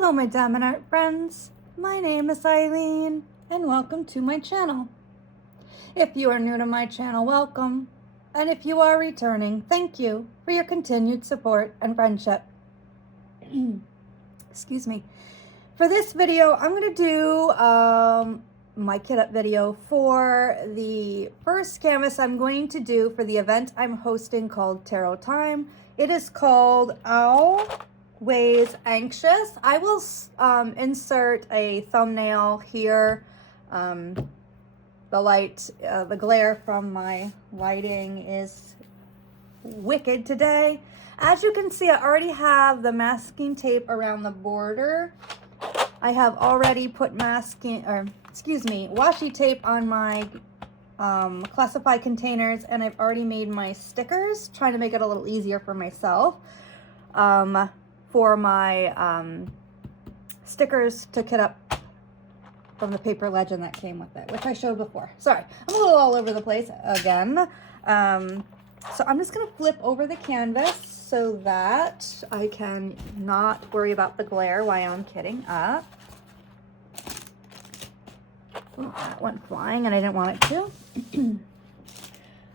Hello my diamond art friends, my name is Ilene and welcome to my channel. If you are new to my channel, welcome, and if you are returning, thank you for your continued support and friendship. Excuse me. For this video, I'm going to do my kit up video for the first canvas I'm going to do for the event I'm hosting called Tarot Time. It is called Always Anxious. I will insert a thumbnail here. The glare from my lighting is wicked today. As you can see, I already have the masking tape around the border. I have already put washi tape on my classified containers, and I've already made my stickers, trying to make it a little easier for myself for my stickers to kit up from the paper legend that came with it, which I showed before. Sorry, I'm a little all over the place again. So I'm just gonna flip over the canvas so that I can not worry about the glare while I'm kitting up. Oh, that went flying and I didn't want it to.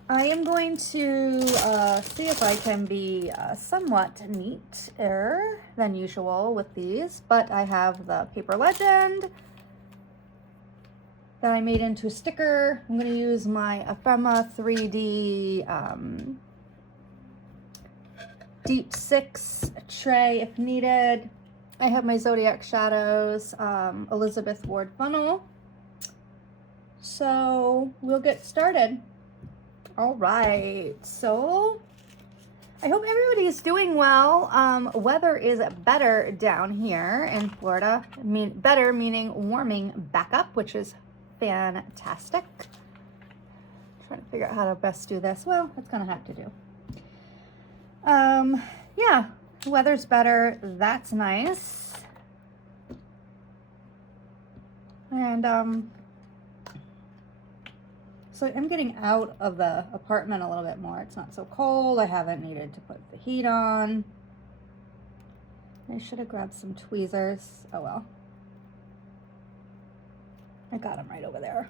I am going to see if I can be somewhat neater than usual with these, but I have the paper legend that I made into a sticker. I'm going to use my Ephemera 3D Deep 6 tray if needed. I have my Zodiac Shadows Elizabeth Ward funnel. So we'll get started. All right, so I hope everybody is doing well. Weather is better down here in Florida. Better meaning warming back up, which is fantastic. Trying to figure out how to best do this. Well, it's gonna have to do. Yeah, weather's better. That's nice. And so I'm getting out of the apartment a little bit more. It's not so cold. I haven't needed to put the heat on. I should have grabbed some tweezers. Oh well. I got them right over there.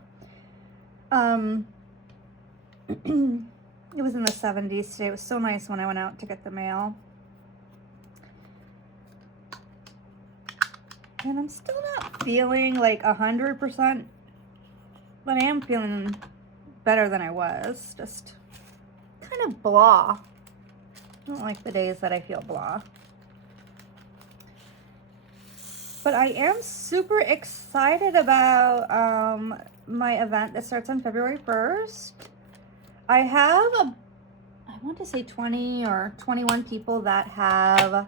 It was in the 70s today. It was so nice when I went out to get the mail. And I'm still not feeling like 100%, but I am feeling better than I was. Just kind of blah. I don't like the days that I feel blah. But I am super excited about my event that starts on February 1st. I have, I want to say 20 or 21 people that have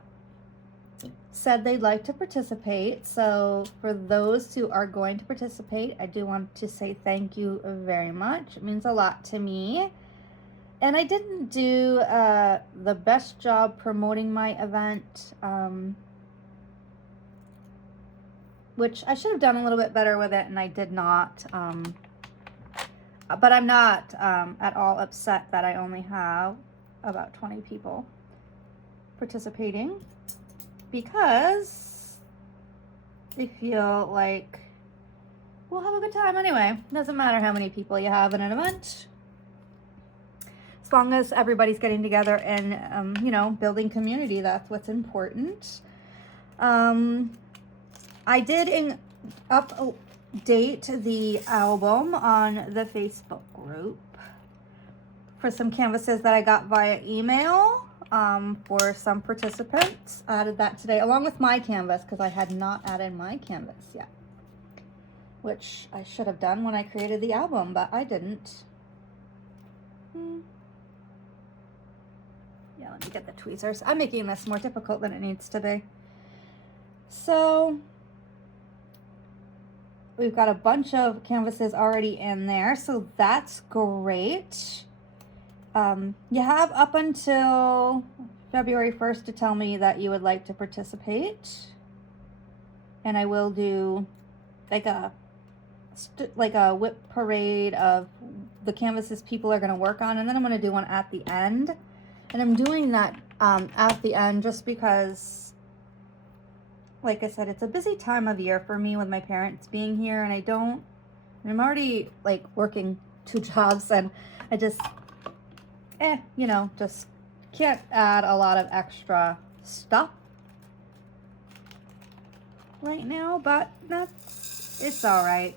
said they'd like to participate. So for those who are going to participate, I do want to say thank you very much. It means a lot to me. And I didn't do the best job promoting my event, which I should have done a little bit better with it, and I did not. But I'm not at all upset that I only have about 20 people participating, because I feel like we'll have a good time anyway. Doesn't matter how many people you have in an event, as long as everybody's getting together and you know, building community. That's what's important. I did update the album on the Facebook group for some canvases that I got via email for some participants. I added that today along with my canvas, because I had not added my canvas yet, which I should have done when I created the album, but I didn't. Yeah, let me get the tweezers. I'm making this more difficult than it needs to be. So we've got a bunch of canvases already in there, so that's great. You have up until February 1st to tell me that you would like to participate, and I will do like a whip parade of the canvases people are going to work on, and then I'm going to do one at the end. And I'm doing that at the end just because like I said, it's a busy time of year for me with my parents being here, and I'm already like working 2 jobs, and I just, you know, just can't add a lot of extra stuff right now, but it's all right.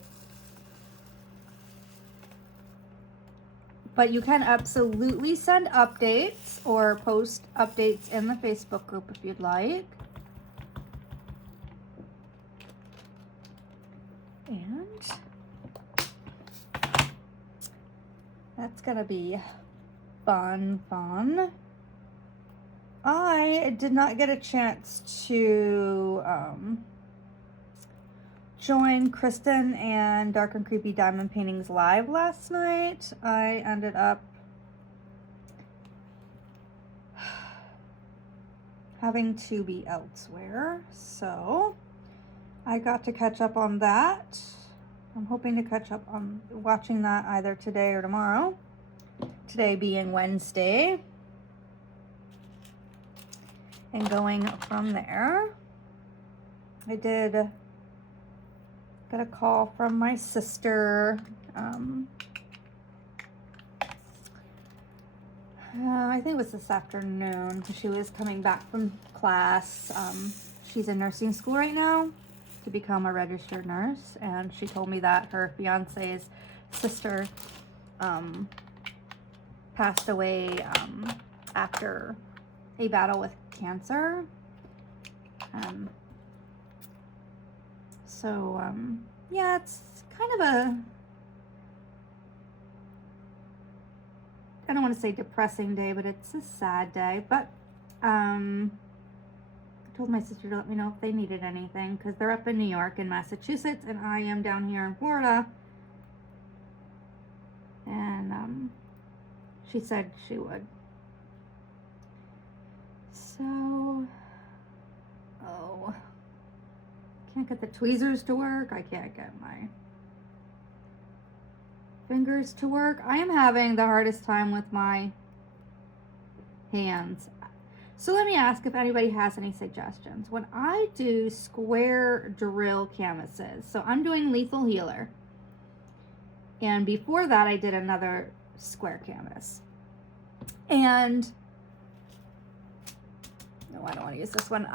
But you can absolutely send updates or post updates in the Facebook group if you'd like. And that's gonna be fun. I did not get a chance to join Kristen and Dark and Creepy Diamond Paintings live last night. I ended up having to be elsewhere, so I got to catch up on that. I'm hoping to catch up on watching that either today or tomorrow. Today being Wednesday. And going from there. I did get a call from my sister. I think it was this afternoon. She was coming back from class. She's in nursing school right now to become a registered nurse, and she told me that her fiance's sister passed away after a battle with cancer. Yeah, it's kind of a, I don't want to say depressing day, but it's a sad day. But I told my sister to let me know if they needed anything, because they're up in New York and Massachusetts, and I am down here in Florida. And she said she would. So, can't get the tweezers to work. I can't get my fingers to work. I am having the hardest time with my hands. So let me ask if anybody has any suggestions. When I do square drill canvases, so I'm doing Lethal Healer, and before that I did another square canvas. And no, I don't want to use this one.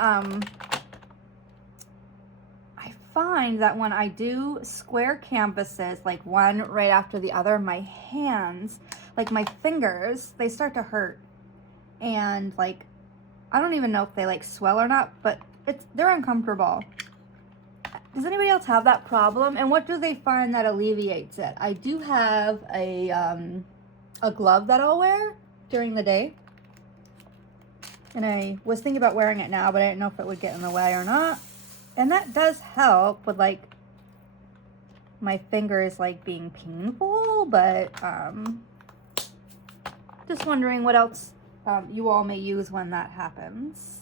I find that when I do square canvases, like one right after the other, my hands, like my fingers, they start to hurt. And like, I don't even know if they like swell or not, but they're uncomfortable. Does anybody else have that problem? And what do they find that alleviates it? I do have a glove that I'll wear during the day. And I was thinking about wearing it now, but I didn't know if it would get in the way or not. And that does help with like my fingers like being painful, but just wondering what else you all may use when that happens.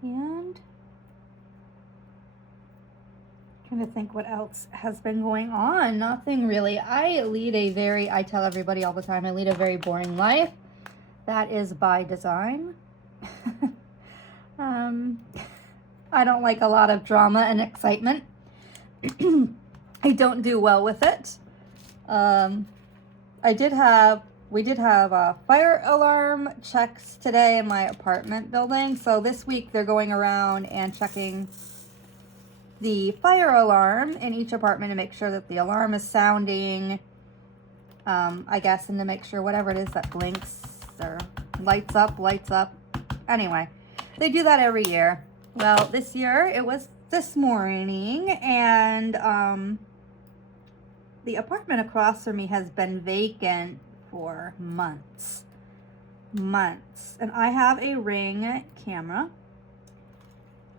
And trying to think what else has been going on. Nothing really. I tell everybody all the time, I lead a very boring life. That is by design. I don't like a lot of drama and excitement. I don't do well with it. We did have fire alarm checks today in my apartment building. So this week they're going around and checking the fire alarm in each apartment to make sure that the alarm is sounding, I guess, and to make sure whatever it is that blinks or lights up. Anyway, they do that every year. Well, this year it was this morning, and the apartment across from me has been vacant for months. And I have a Ring camera.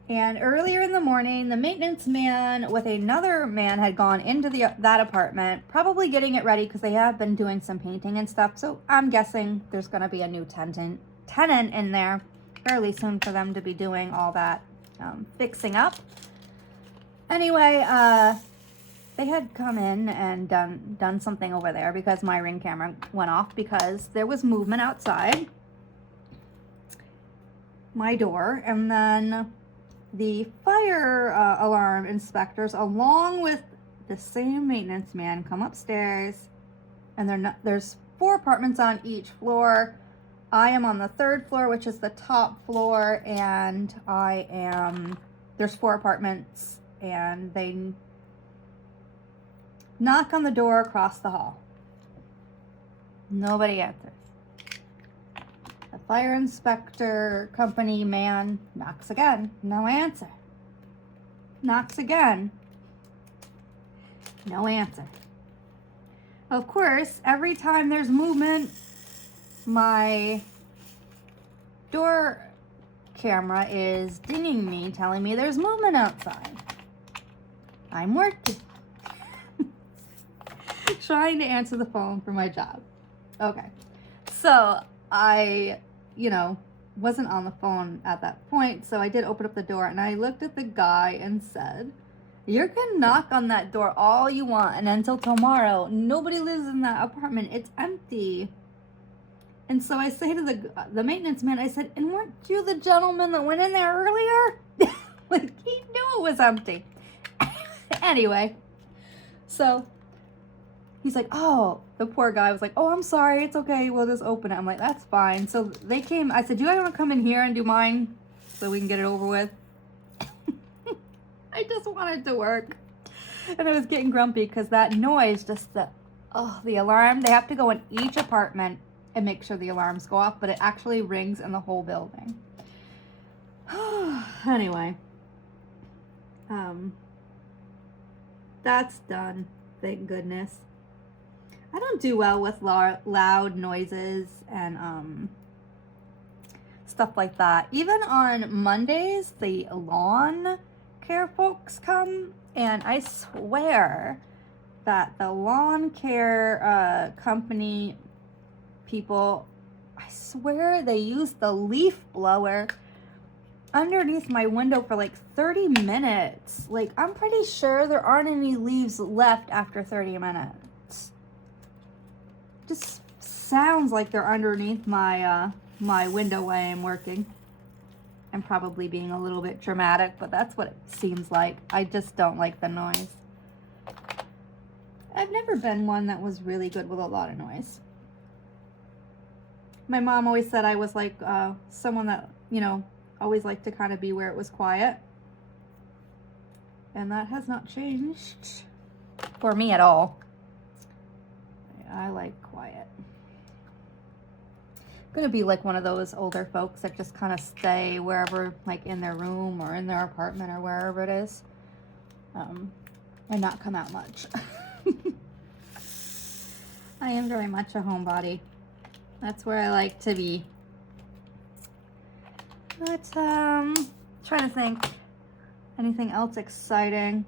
And earlier in the morning, the maintenance man with another man had gone into that apartment, probably getting it ready because they have been doing some painting and stuff. So I'm guessing there's going to be a new tenant in there fairly soon for them to be doing all that fixing up. Anyway, they had come in and done something over there because my Ring camera went off because there was movement outside. my door, and then the fire alarm inspectors, along with the same maintenance man, come upstairs, and there's 4 apartments on each floor. I am on the 3rd floor, which is the top floor, and there's 4 apartments, and they knock on the door across the hall. Nobody answers. The fire inspector company man knocks again. No answer. Knocks again. No answer. Of course, every time there's movement, my door camera is dinging me, telling me there's movement outside. I'm working. Trying to answer the phone for my job. Okay. So I, wasn't on the phone at that point, so I did open up the door, and I looked at the guy and said, "You can knock on that door all you want, and until tomorrow, nobody lives in that apartment. It's empty." And so I say to the maintenance man, I said, "And weren't you the gentleman that went in there earlier?" Like, he knew it was empty. Anyway, so he's like, "Oh," the poor guy was like, "Oh, I'm sorry. It's okay. We'll just open it." I'm like, "That's fine." So they came. I said, "Do you guys want to come in here and do mine so we can get it over with?" I just wanted to work. And I was getting grumpy because that noise, the alarm, they have to go in each apartment and make sure the alarms go off, but it actually rings in the whole building. Anyway, that's done. Thank goodness. I don't do well with loud noises and stuff like that. Even on Mondays, the lawn care folks come, and I swear that the lawn care company people, I swear they use the leaf blower underneath my window for like 30 minutes. Like, I'm pretty sure there aren't any leaves left after 30 minutes. Just sounds like they're underneath my my window while I'm working. I'm probably being a little bit dramatic, but that's what it seems like. I just don't like the noise. I've never been one that was really good with a lot of noise. My mom always said I was like someone that, always liked to kind of be where it was quiet. And that has not changed for me at all. I like quiet. I'm gonna be like one of those older folks that just kind of stay wherever, like in their room or in their apartment or wherever it is, and not come out much. I am very much a homebody. That's where I like to be. But trying to think anything else exciting.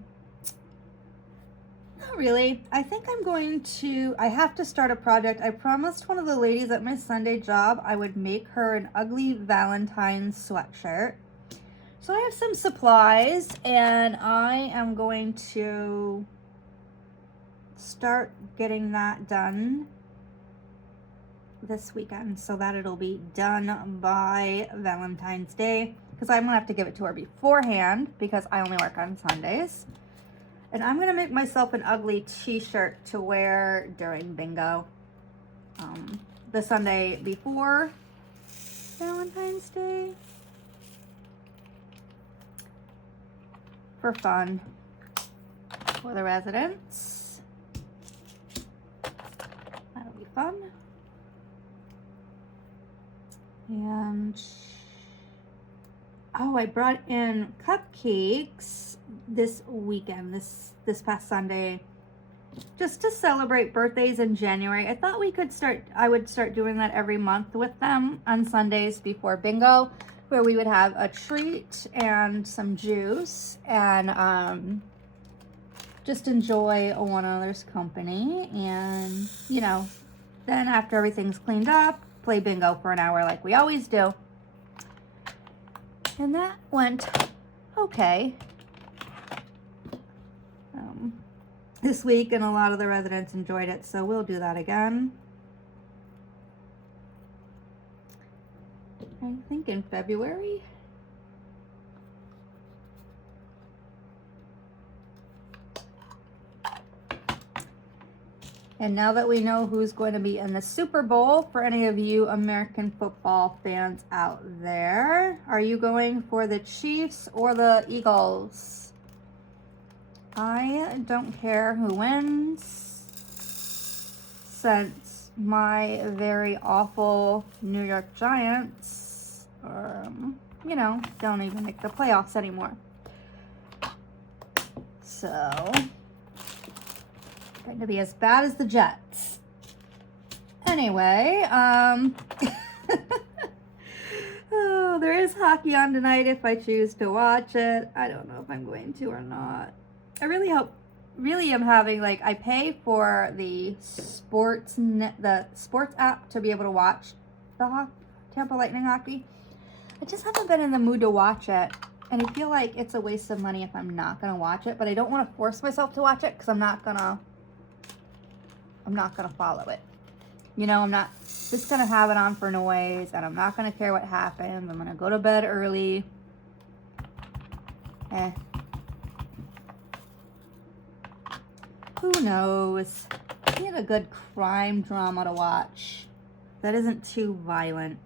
Not really. I think I have to start a project. I promised one of the ladies at my Sunday job I would make her an ugly Valentine's sweatshirt. So I have some supplies, and I am going to start getting that done this weekend so that it'll be done by Valentine's Day, because I'm gonna have to give it to her beforehand because I only work on Sundays. And I'm gonna make myself an ugly t-shirt to wear during bingo the Sunday before Valentine's Day, for fun for the residents. That'll be fun. And I brought in cupcakes this weekend, this past Sunday, just to celebrate birthdays in January. I thought I would start doing that every month with them on Sundays before bingo, where we would have a treat and some juice and just enjoy one another's company. And then after everything's cleaned up, play bingo for an hour like we always do. And that went okay this week, and a lot of the residents enjoyed it, so we'll do that again. I think in February. And now that we know who's going to be in the Super Bowl, for any of you American football fans out there, are you going for the Chiefs or the Eagles? I don't care who wins, since my very awful New York Giants, you know, don't even make the playoffs anymore. So, going to be as bad as the Jets. Anyway, oh, there is hockey on tonight if I choose to watch it. I don't know if I'm going to or not. I really am having, like, I pay for the sports app to be able to watch the Tampa Lightning hockey. I just haven't been in the mood to watch it. And I feel like it's a waste of money if I'm not going to watch it. But I don't want to force myself to watch it because I'm not going to follow it. You know, I'm not just going to have it on for noise. And I'm not going to care what happens. I'm going to go to bed early. Who knows? Need a good crime drama to watch that isn't too violent.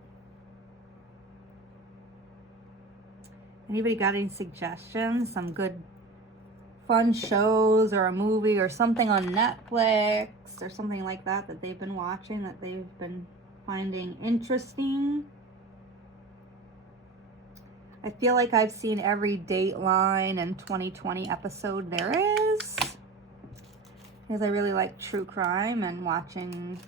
Anybody got any suggestions? Some good fun shows or a movie or something on Netflix or something like that that they've been watching, that they've been finding interesting? I feel like I've seen every Dateline and 2020 episode there is, because I really like true crime and watching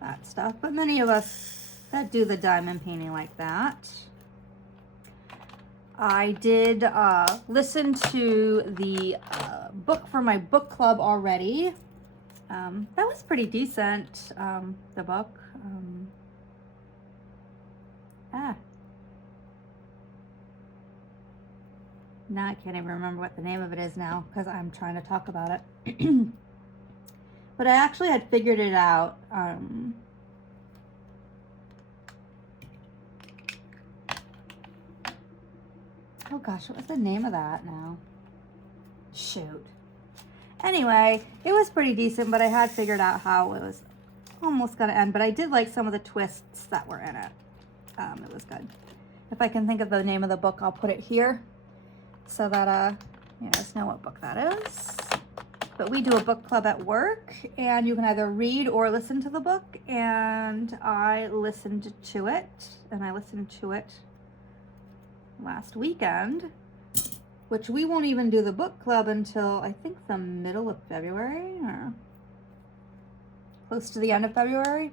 that stuff. But many of us that do the diamond painting like that. I did listen to the book for my book club already. That was pretty decent, the book. Now I can't even remember what the name of it is now because I'm trying to talk about it. But I actually had figured it out. Oh gosh, what was the name of that now? Shoot. Anyway, it was pretty decent, but I had figured out how it was almost going to end. But I did like some of the twists that were in it. It was good. If I can think of the name of the book, I'll put it here so that you guys know what book that is. But we do a book club at work, and you can either read or listen to the book. And I listened to it, last weekend, which we won't even do the book club until I think the middle of February or close to the end of February.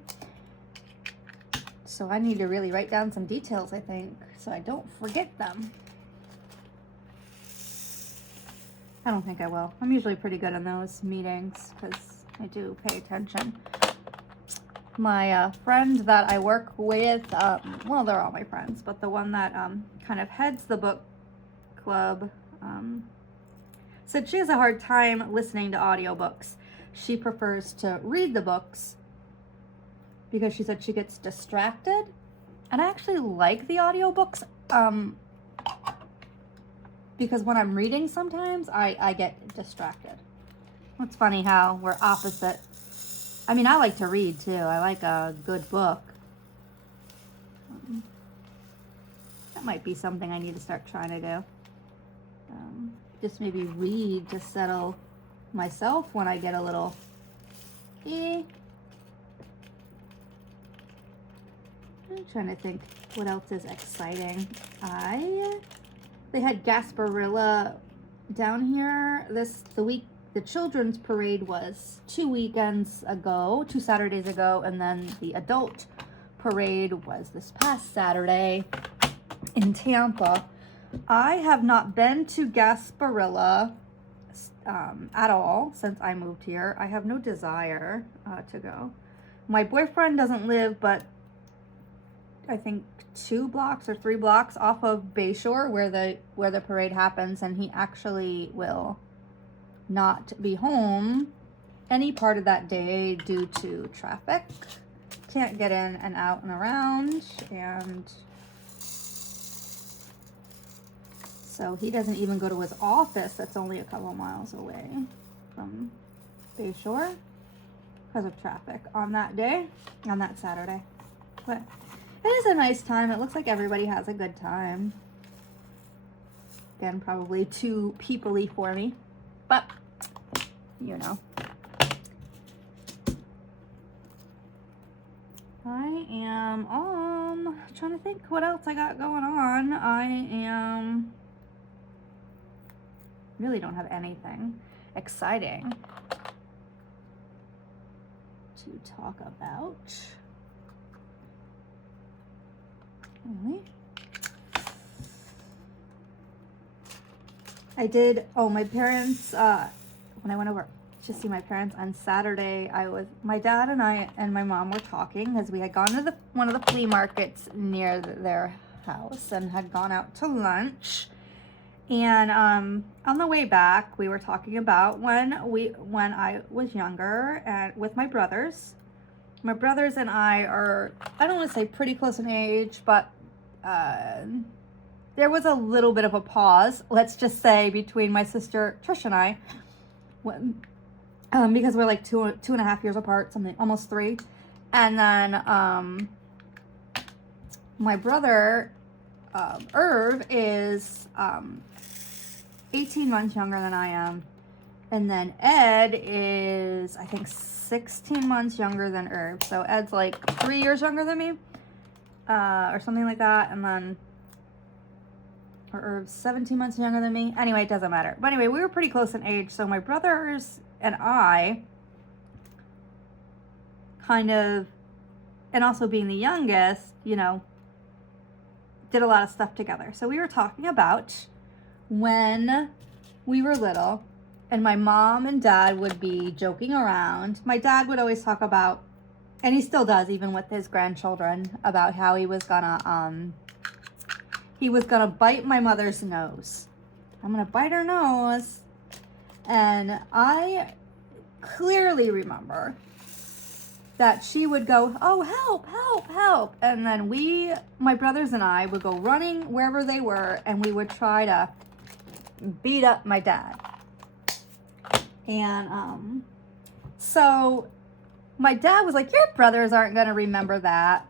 So I need to really write down some details, I think, so I don't forget them. I don't think I will. I'm usually pretty good in those meetings because I do pay attention. My friend that I work with, well, they're all my friends, but the one that kind of heads the book club said she has a hard time listening to audiobooks. She prefers to read the books because she said she gets distracted. And I actually like the audiobooks because when I'm reading sometimes I get distracted. It's funny how we're opposite. I mean, I like to read too. I like a good book. That might be something I need to start trying to do. Just maybe read to settle myself when I get a little I'm trying to think what else is exciting. They had Gasparilla down here the children's parade was 2 Saturdays ago, and then the adult parade was this past Saturday in Tampa. I have not been to Gasparilla at all since I moved here. I have no desire to go. My boyfriend doesn't live but I think 2 blocks or 3 blocks off of Bayshore where the parade happens, and he actually will not be home any part of that day due to traffic. can't get in and out and around, and so he doesn't even go to his office that's only a couple miles away from Bayshore because of traffic on that day, on that Saturday. But it is a nice time. It looks like everybody has a good time. Again, probably too people-y for me, but you know. I am trying to think what else I got going on. Really don't have anything exciting to talk about. Really? I did, my parents, when I went over to see my parents on Saturday, my dad and I and my mom were talking as we had gone to one of the flea markets near their house and had gone out to lunch. And on the way back, we were talking about when I was younger and with my brothers. My brothers and I are, I don't want to say pretty close in age, but there was a little bit of a pause, let's just say, between my sister Trish and I, because we're like 2.5 years apart, something, almost 3. And then my brother Irv is 18 months younger than I am, and then Ed is, I think, 16 months younger than Irv. So Ed's like 3 years younger than me, or something like that, and then Irv's 17 months younger than me. Anyway, it doesn't matter. But anyway, we were pretty close in age, so my brothers and I kind of, and also being the youngest, you know, did a lot of stuff together. So we were talking about when we were little, and my mom and dad would be joking around. My dad would always talk about, and he still does, even with his grandchildren, about how he was gonna bite my mother's nose. I'm gonna bite her nose. And I clearly remember that she would go, oh, help, help, help. And then my brothers and I would go running wherever they were, and we would try to beat up my dad. And so my dad was like, your brothers aren't going to remember that.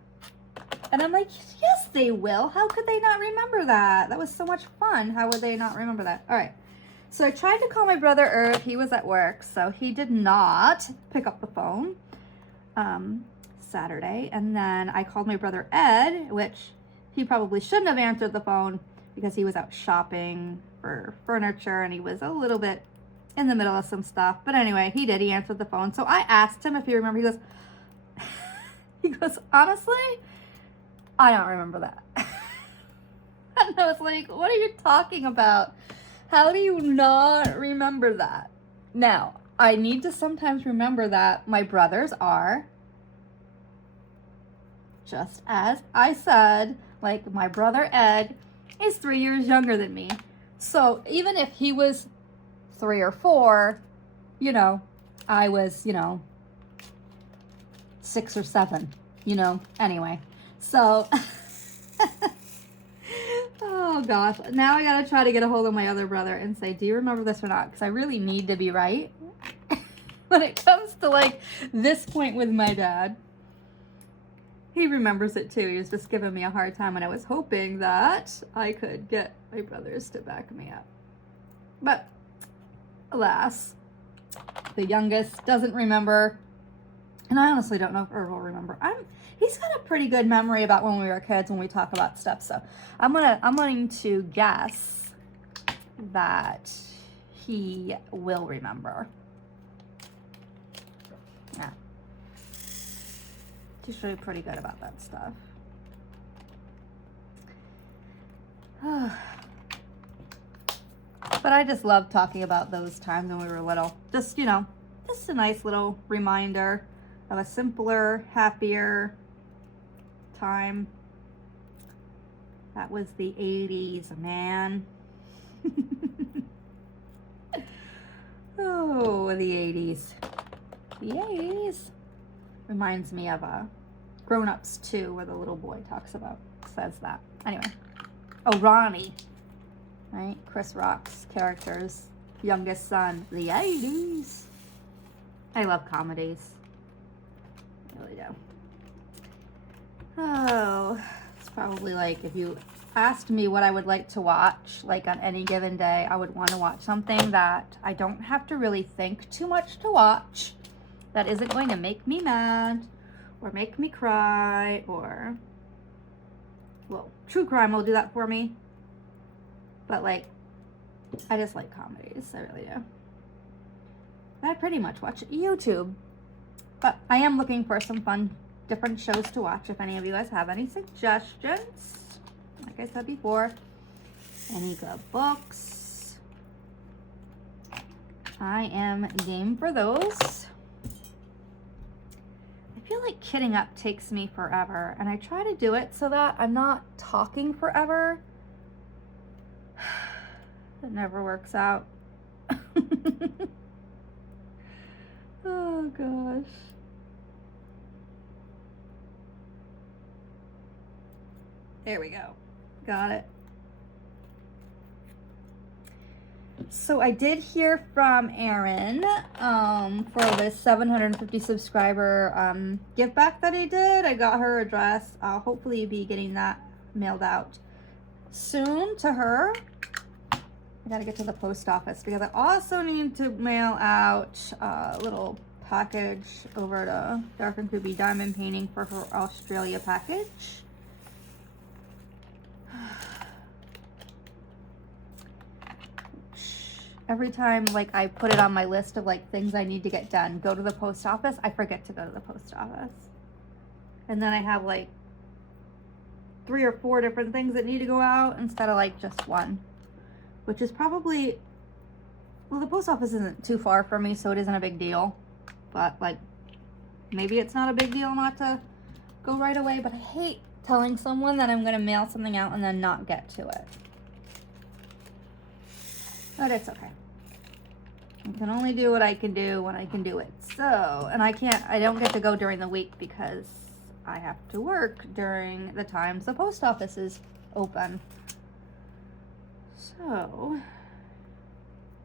And I'm like, yes, they will. How could they not remember that? That was so much fun. How would they not remember that? All right. So I tried to call my brother Irv. He was at work, so he did not pick up the phone Saturday. And then I called my brother Ed, which he probably shouldn't have answered the phone because he was out shopping for furniture and he was a little bit in the middle of some stuff. But anyway, he did. He answered the phone. So I asked him if he remembered. He goes, honestly, I don't remember that. And I was like, what are you talking about? How do you not remember that? Now, I need to sometimes remember that my brothers are, just as I said, like my brother Ed is 3 years younger than me. So even if he was 3 or 4, you know, I was, 6 or 7, anyway. So, oh gosh, now I gotta try to get a hold of my other brother and say, do you remember this or not? Because I really need to be right when it comes to like this point with my dad. He remembers it too. He was just giving me a hard time, and I was hoping that I could get my brothers to back me up. But alas, the youngest doesn't remember, and I honestly don't know if Irv will remember. He's got a pretty good memory about when we were kids when we talk about stuff, so I'm going to guess that he will remember. Yeah. He's really pretty good about that stuff. But I just love talking about those times when we were little. Just a nice little reminder of a simpler, happier time. That was the 80s, man. Oh, the 80s. The 80s reminds me of Grown Ups 2, where the little boy says that. Anyway. Oh, Ronnie. Right? Chris Rock's character's youngest son. The 80s. I love comedies. I really do. Oh, it's probably like if you asked me what I would like to watch, like on any given day, I would want to watch something that I don't have to really think too much to watch, that isn't going to make me mad or make me cry, or, well, true crime will do that for me, but like, I just like comedies, I really do. I pretty much watch YouTube, but I am looking for some fun different shows to watch. If any of you guys have any suggestions, like I said before, any good books, I am game for those. I feel like kidding up takes me forever, and I try to do it so that I'm not talking forever. It never works out. Oh gosh. There we go. Got it. So I did hear from Erin for this 750 subscriber give back that I did. I got her address. I'll hopefully be getting that mailed out soon to her. I gotta get to the post office because I also need to mail out a little package over to Dark and Creepy Diamond Painting for her Australia package. Every time like I put it on my list of like things I need to get done, go to the post office, I forget to go to the post office. And then I have like 3 or 4 different things that need to go out instead of like just one. Which is probably, well, the post office isn't too far from me, so it isn't a big deal. But like, maybe it's not a big deal not to go right away, but I hate telling someone that I'm gonna mail something out and then not get to it. But it's okay. I can only do what I can do when I can do it. So, and I don't get to go during the week because I have to work during the times the post office is open. So,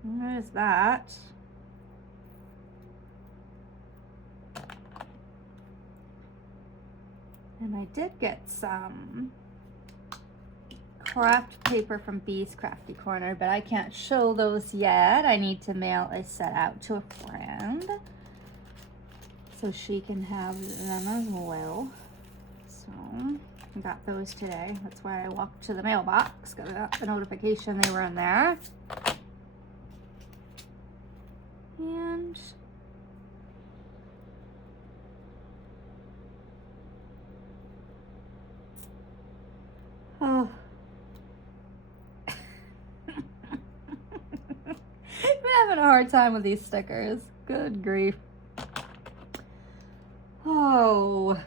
there's that. And I did get some craft paper from Bee's Crafty Corner, but I can't show those yet. I need to mail a set out to a friend so she can have them as well. So, I got those today. That's why I walked to the mailbox, because I got the notification they were in there. And oh, I'm having a hard time with these stickers. Good grief. Oh,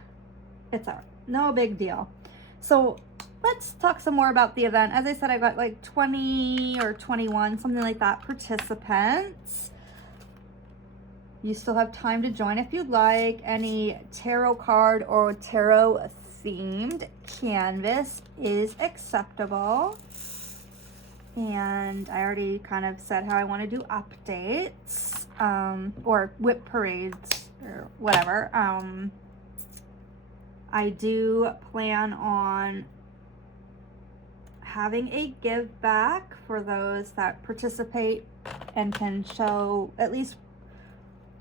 it's all right. No big deal. So let's talk some more about the event. As I said, I got like 20 or 21, something like that, participants. You still have time to join if you'd like. Any tarot card or tarot themed canvas is acceptable. And I already kind of said how I want to do updates or whip parades or whatever. I do plan on having a give back for those that participate and can show at least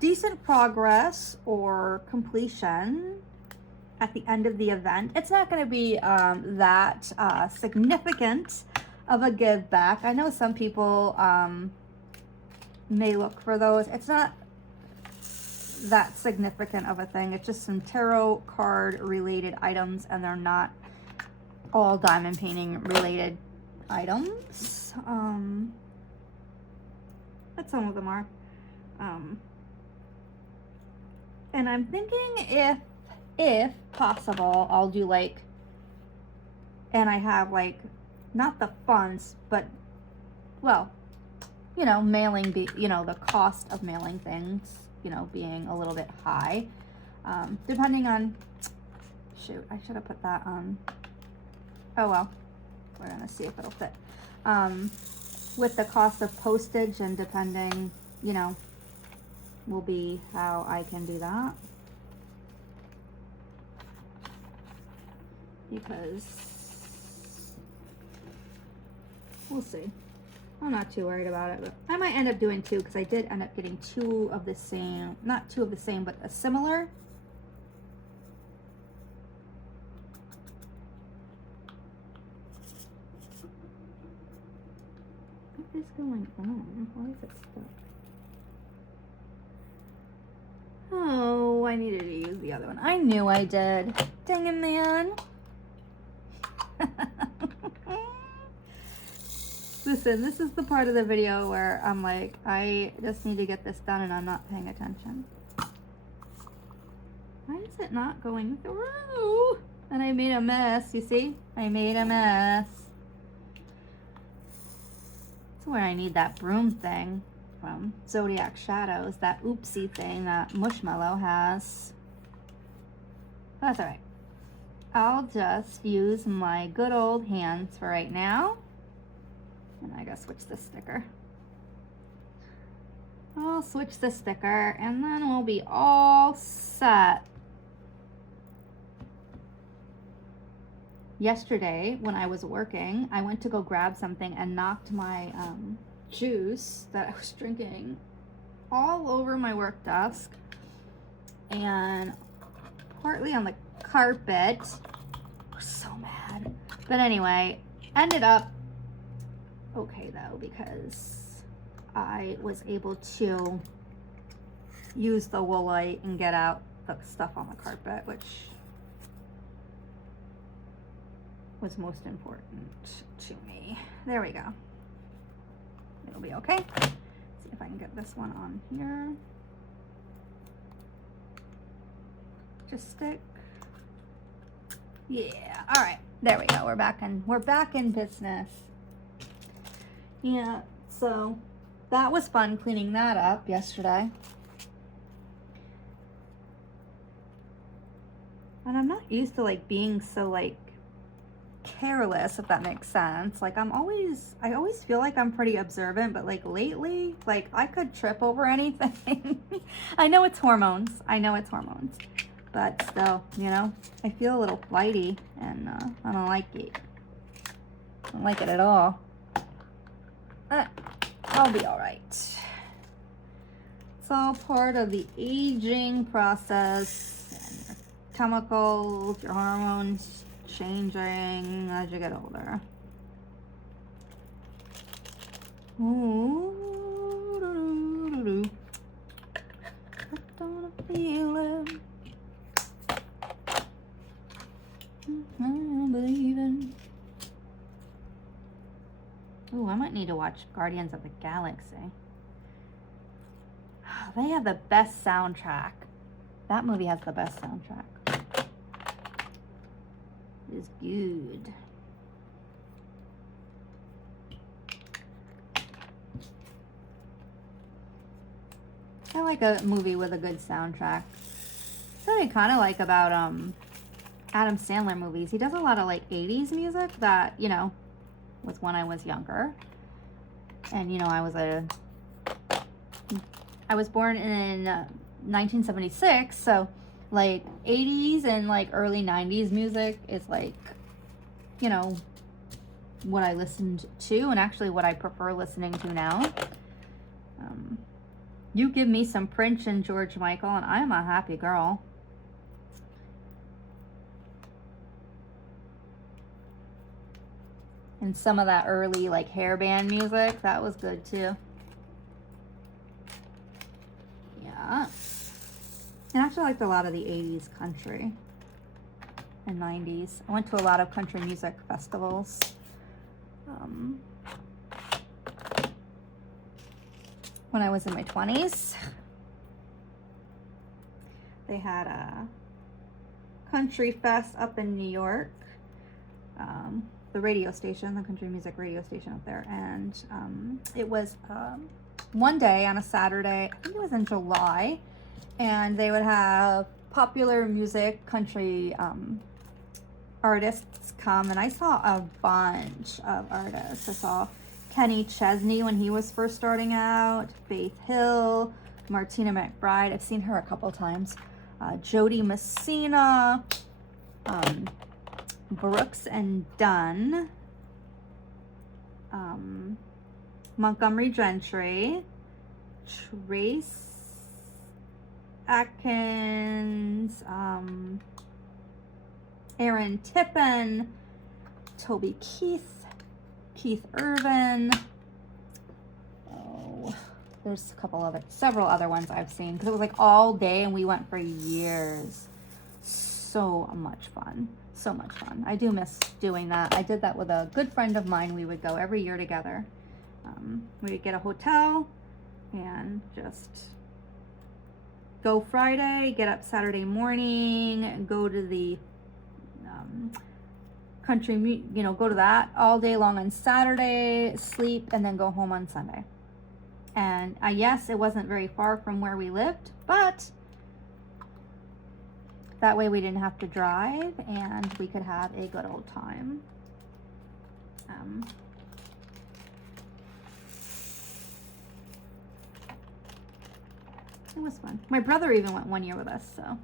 decent progress or completion at the end of the event. It's not going to be that significant of a give back. I know some people may look for those. It's not that significant of a thing. It's just some tarot card related items, and they're not all diamond painting related items. But some of them are. And I'm thinking if possible, I'll do like, and I have like, not the funds, but, well, you know, mailing, the cost of mailing things, being a little bit high, depending on shoot, I should have put that on. Oh well, we're gonna see if it'll fit. With the cost of postage and depending, you know, will be how I can do that. Because we'll see. I'm not too worried about it, but I might end up doing two because I did end up getting two of the same, not two of the same, but a similar. What is going on? Why is it stuck? Oh, I needed to use the other one. I knew I did. Dang it, man. Listen, this is the part of the video where I'm like, I just need to get this done and I'm not paying attention. Why is it not going through? And I made a mess, you see? I made a mess. That's where I need that broom thing from Zodiac Shadows, that oopsie thing that Mushmallow has. But that's alright. I'll just use my good old hands for right now. And I gotta switch the sticker. I'll switch the sticker and then we'll be all set. Yesterday, when I was working, I went to go grab something and knocked my juice that I was drinking all over my work desk and partly on the carpet. I was so mad. But anyway, ended up okay though, because I was able to use the Woolite and get out the stuff on the carpet, which was most important to me. There we go. It'll be okay. Let's see if I can get this one on here. Just stick. Yeah, all right, there we go. We're back in business. Yeah, so that was fun cleaning that up yesterday. And I'm not used to like being so like careless, if that makes sense. Like I always feel like I'm pretty observant, but like lately, like I could trip over anything. I know it's hormones. But still, you know, I feel a little flighty and I don't like it. I don't like it at all. I'll be all right. It's all part of the aging process and your chemicals, your hormones changing as you get older. Ooh, I don't feel it. I'm believing. Ooh, I might need to watch Guardians of the Galaxy. They have the best soundtrack. That movie has the best soundtrack. It's good. I like a movie with a good soundtrack. That's what I kind of like about Adam Sandler movies. He does a lot of like 80s music that, you know, was when I was younger. And you know, I was born in 1976, so like 80s and like early 90s music is like, you know, what I listened to and actually what I prefer listening to now. You give me some Prince and George Michael and I'm a happy girl. And some of that early like hair band music, that was good too. Yeah. And I actually liked a lot of the 80s country and 90s. I went to a lot of country music festivals. When I was in my 20s. They had a country fest up in New York. The radio station, the country music radio station up there. And it was one day on a Saturday, I think it was in July, and they would have popular music, country artists come, and I saw a bunch of artists. I saw Kenny Chesney when he was first starting out, Faith Hill, Martina McBride. I've seen her a couple times. Jody Messina, Brooks and Dunn, Montgomery Gentry, Trace Atkins, Aaron Tippin, Toby Keith, Keith Irvin. Oh, there's several other ones I've seen, because it was like all day and we went for years. So much fun. So much fun. I do miss doing that. I did that with a good friend of mine. We would go every year together. We would get a hotel and just go Friday, get up Saturday morning, go to the country, go to that all day long on Saturday, sleep, and then go home on Sunday. And yes, it wasn't very far from where we lived, but that way we didn't have to drive and we could have a good old time. It was fun. My brother even went one year with us, so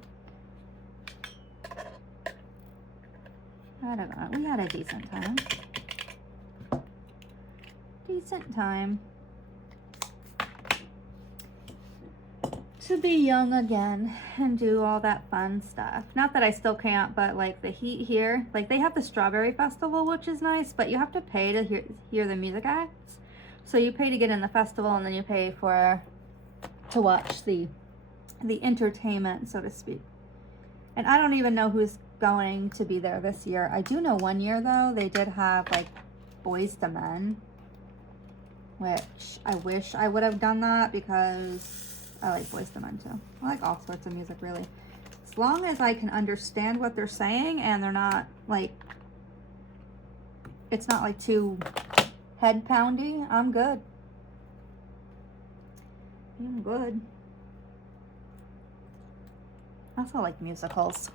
I don't know. We had a decent time. Decent time. To be young again and do all that fun stuff. Not that I still can't, but like the heat here, like they have the Strawberry Festival, which is nice, but you have to pay to hear the music acts. So you pay to get in the festival, and then you pay to watch the entertainment, so to speak. And I don't even know who's going to be there this year. I do know one year though, they did have like Boys to Men, which I wish I would have done that, because I like Boys to Men too. I like all sorts of music, really. As long as I can understand what they're saying and they're not like, it's not like too head poundy, I'm good. I'm good. I also like musicals.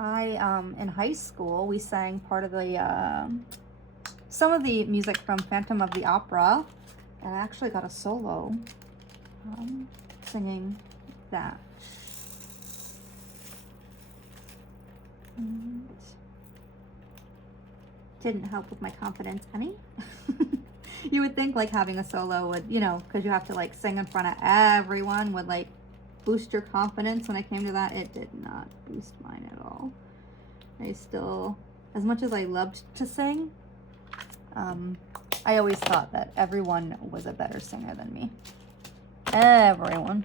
In high school, we sang part of the, some of the music from Phantom of the Opera, and I actually got a solo singing that. And didn't help with my confidence any. You would think like having a solo would, because you have to like sing in front of everyone, would like boost your confidence. When I came to that, it did not boost mine at all. I still, as much as I loved to sing, I always thought that everyone was a better singer than me. Everyone.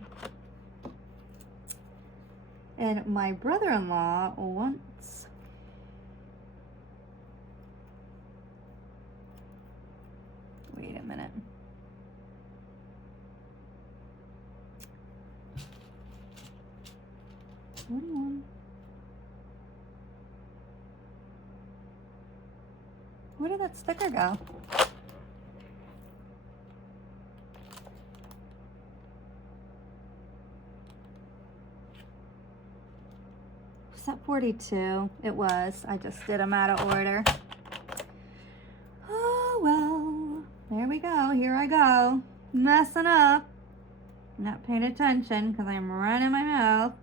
And my brother-in-law once, wait a minute. Where did that sticker go? Was that 42? It was. I just did them out of order. Oh, well. There we go. Here I go. Messing up. Not paying attention because I'm running my mouth.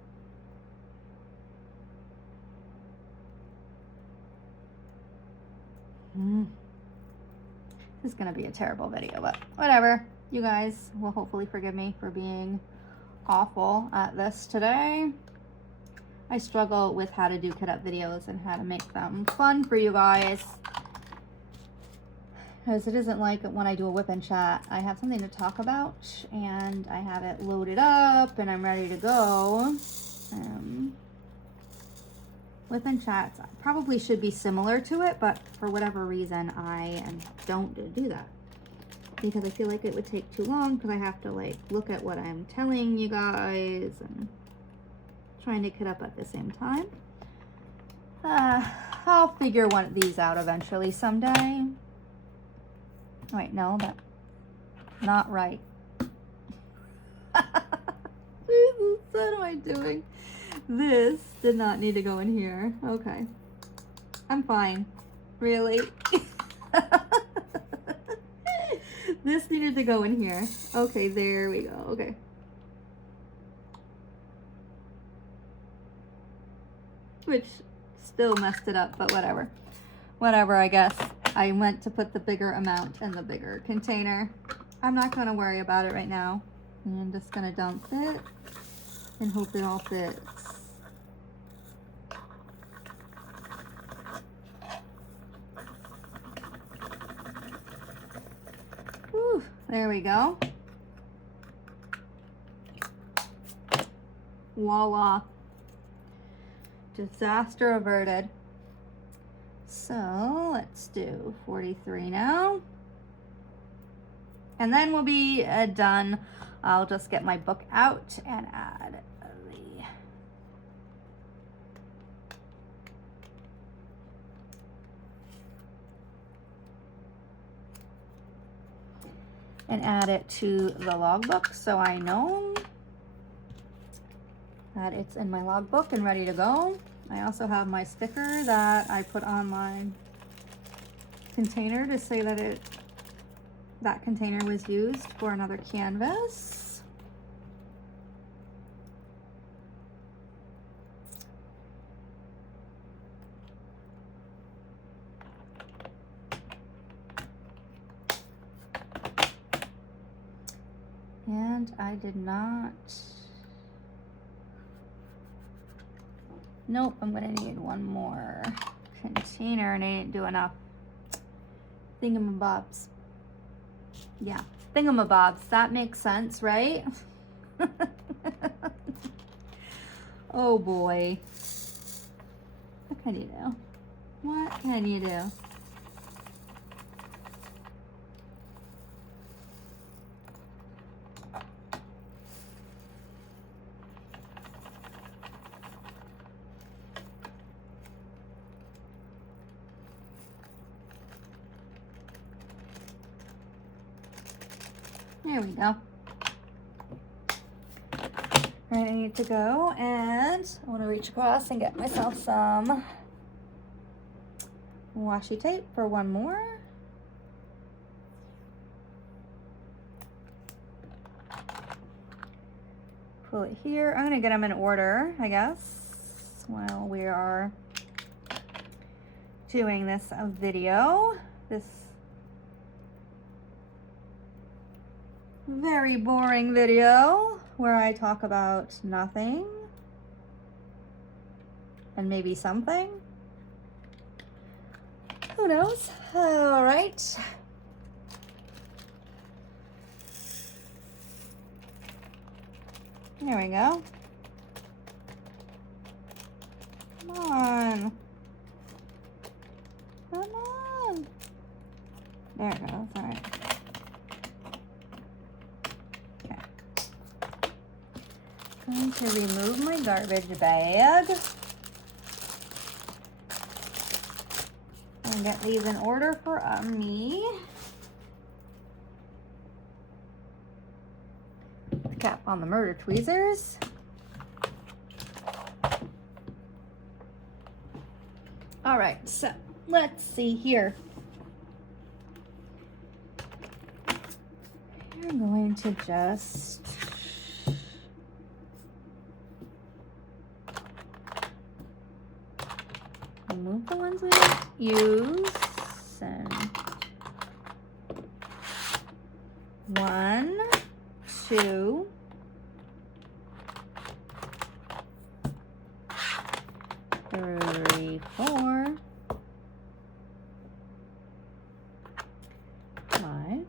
This is going to be a terrible video, but whatever. You guys will hopefully forgive me for being awful at this today. I struggle with how to do kit up videos and how to make them fun for you guys. Because it isn't like when I do a whip and chat, I have something to talk about and I have it loaded up and I'm ready to go. Whip and chats probably should be similar to it, but for whatever reason, I don't do that. Because I feel like it would take too long, because I have to like look at what I'm telling you guys and trying to kit up at the same time. I'll figure one of these out eventually someday. Wait, no, that's not right. Jesus, what am I doing? This did not need to go in here. Okay. I'm fine. Really? This needed to go in here. Okay, there we go. Okay. Which still messed it up, but whatever. Whatever, I guess. I went to put the bigger amount in the bigger container. I'm not going to worry about it right now. I'm just going to dump it and hope it all fits. Whew, there we go. Voila. Disaster averted. So let's do 43 now. And then we'll be done. I'll just get my book out and add it to the logbook so I know that it's in my logbook and ready to go. I also have my sticker that I put on my container to say that that container was used for another canvas. And I did not. Nope, I'm gonna need one more container and I didn't do enough thingamabobs. Yeah, thingamabobs, that makes sense, right? Oh boy. What can you do? What can you do? There we go. Right, I need to go and I want to reach across and get myself some washi tape for one more. Pull it here. I'm going to get them in order, I guess, while we are doing this video. This very boring video where I talk about nothing and maybe something. Who knows? All right. There we go. Come on. Come on. There it goes. All right. I'm going to remove my garbage bag and get these in order for me. The cap on the murder tweezers. All right, so let's see here. We're going to just remove the ones we don't use. And 1, 2, 3, 4, 5,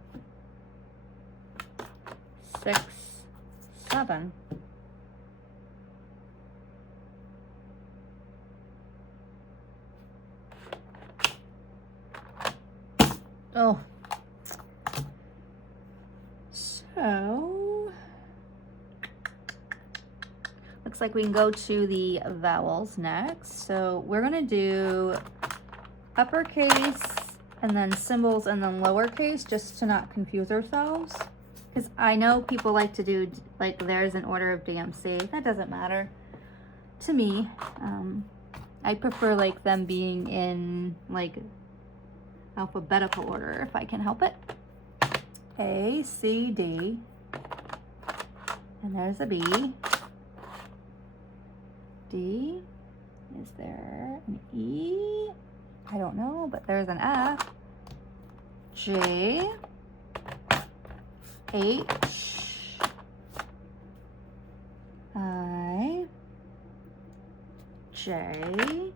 6, 7. Oh, so looks like we can go to the vowels next. So we're gonna do uppercase and then symbols and then lowercase just to not confuse ourselves. Because I know people like to do like theirs in order of DMC. That doesn't matter. to me. I prefer like them being in like alphabetical order if I can help it. A, C, D, and there's a B. D, is there an E? I don't know, but there's an F. J, H, I, J,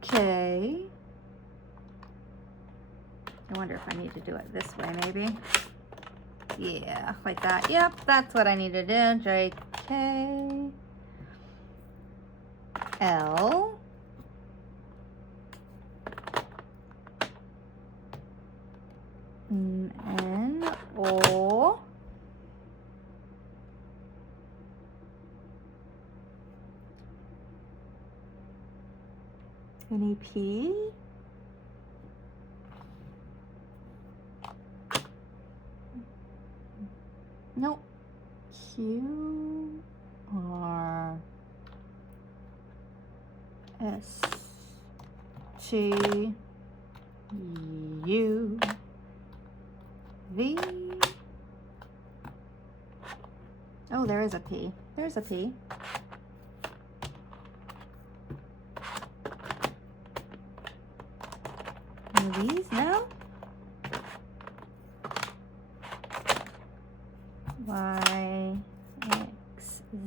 K. I wonder if I need to do it this way, maybe. Yeah, like that. Yep, that's what I need to do. J, K, L, N, O, N, P, nope, Q, R, S, T, U, V. Oh, there is a P. There's a P. Are these now? Y, X, Z,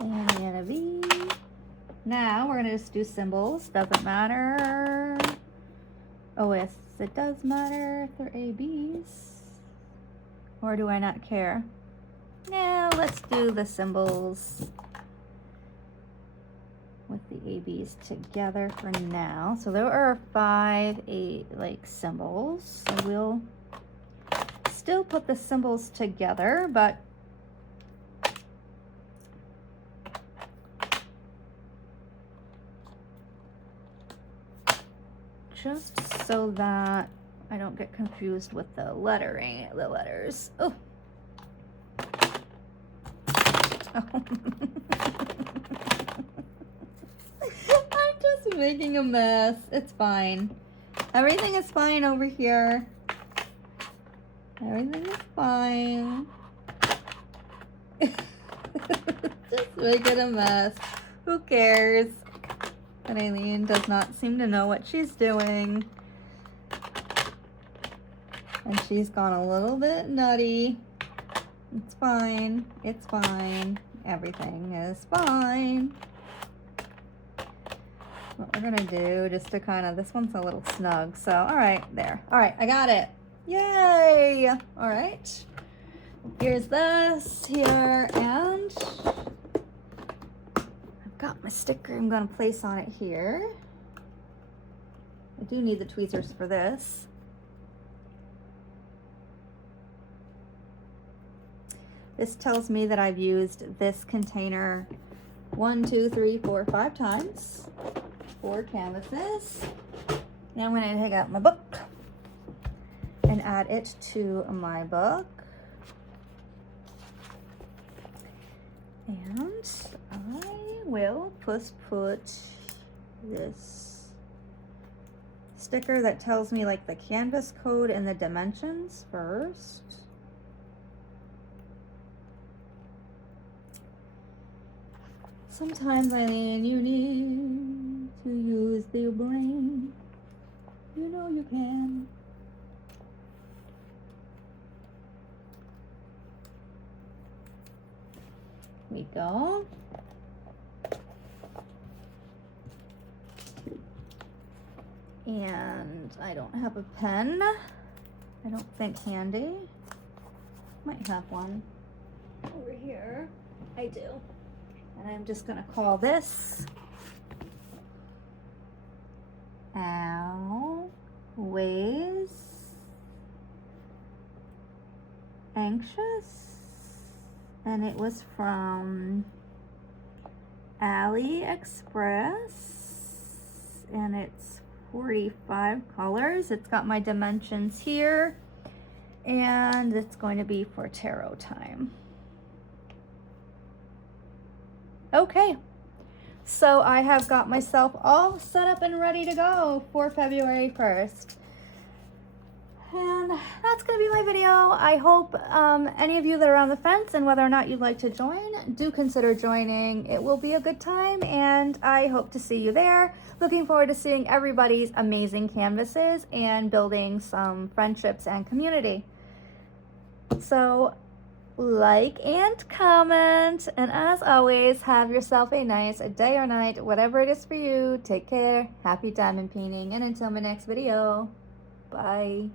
and a V. Now we're gonna just do symbols. Doesn't matter. Oh, yes, it does matter if they're A, B's. Or do I not care? Yeah, let's do the symbols with the A, B's together for now. So there are 5 like symbols. So we'll still put the symbols together, but just so that I don't get confused with the lettering, the letters. Oh. I'm just making a mess. It's fine. Everything is fine over here. Everything is fine. Just making a mess. Who cares? But Ilene does not seem to know what she's doing. And she's gone a little bit nutty. It's fine. It's fine. Everything is fine. What we're gonna do, just to kind of, this one's a little snug. So, all right, there. All right, I got it. Yay! All right. Here's this here, and I've got my sticker I'm gonna place on it here. I do need the tweezers for this. This tells me that I've used this container 1, 2, 3, 4, 5 times. 4 canvases. Now I'm going to take out my book and add it to my book. And I will just put this sticker that tells me like the canvas code and the dimensions first. Sometimes, Ilene, you need to use your brain. You know you can. Here we go. And I don't have a pen. I don't think handy. Might have one over here. I do. And I'm just gonna call this Always Anxious, and it was from AliExpress, and it's 45 colors. It's got my dimensions here, and it's going to be for tarot time. Okay, so I have got myself all set up and ready to go for February 1st. And that's going to be my video. I hope any of you that are on the fence and whether or not you'd like to join, do consider joining. It will be a good time, and I hope to see you there. Looking forward to seeing everybody's amazing canvases and building some friendships and community. So like and comment, and as always, have yourself a nice day or night, whatever it is for you. Take care, happy diamond painting, and until my next video, bye.